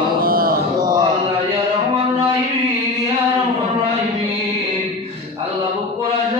আল্লাহ আল্লাহ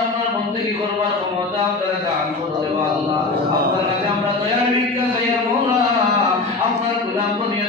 আপনার বন্দী করবার ক্ষমতা আপনার দান করতে পারলাম আপনার কাছে আমরা দয়া ভিক্ষা চাই আপনার গোলাম বনিয়া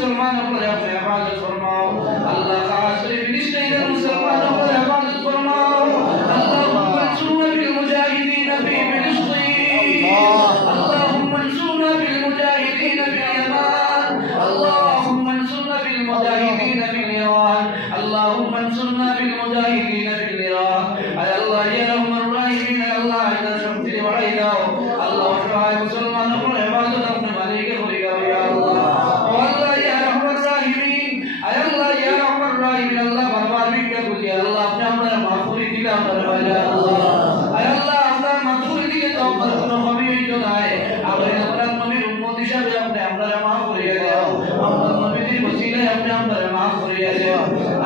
मुसलमान अपना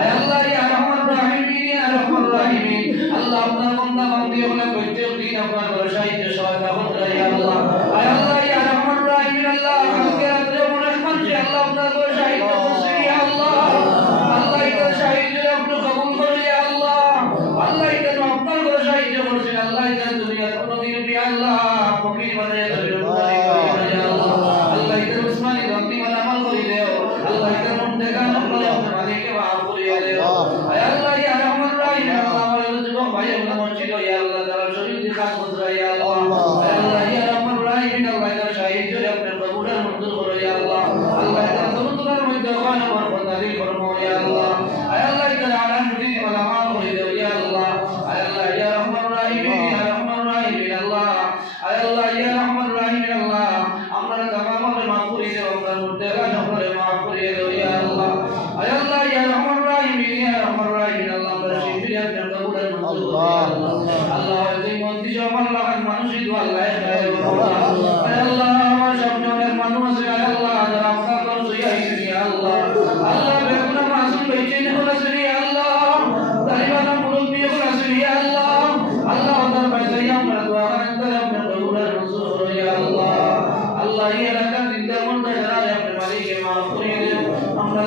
আয় আল্লাহ ইয়া রহমান রাহিমিন ইয়া রহমান। রাহিমিন আল্লাহ আপনার বান্দা, বান্দি হলে প্রত্যেক দিন আপনার ব্যবসায়ীতে সহায়তা করতে ইয়া আল্লাহ। আয় আল্লাহ ইয়া রহমান রাহিমিন আল্লাহ আজকে রাত্রে অনেক মানুষ আল্লাহ আপনার ব্যবসায়ীতে বসে ইয়া আল্লাহ। আল্লাহ এটা সাহায্য আপনি কবুল করে ইয়া আল্লাহ আল্লাহ এটা আপনার ব্যবসায়ীতে বসে আল্লাহ এটা দুনিয়া কোনদিন আল্লাহ। শরীর দিকা বদরা ইয়া আল্লাহ আল্লাহ ইয়া রাহমান রাহিম আল্লাহ শাহিদ জোরে আপনি কবুলের মঞ্জুর করো ইয়া আল্লাহ আল্লাহ এটা সমুদ্রের মধ্যে খান আমার বন্দাদের ফরমাও ইয়া আল্লাহ আল্লাহ। আমার লাগার মানুষই তো আল্লাহ। আল্লাহ আমার সব আমরা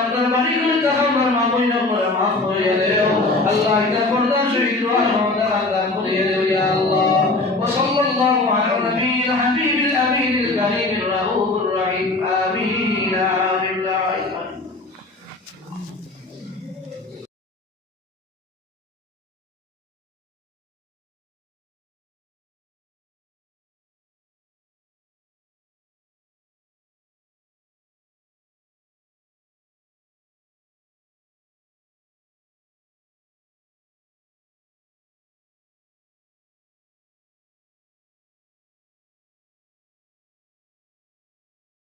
আমরা বাড়ি করে থাকা আমরা মাফ হইয়া করে মাফ করিয়ে দেব। আল্লাহ এটা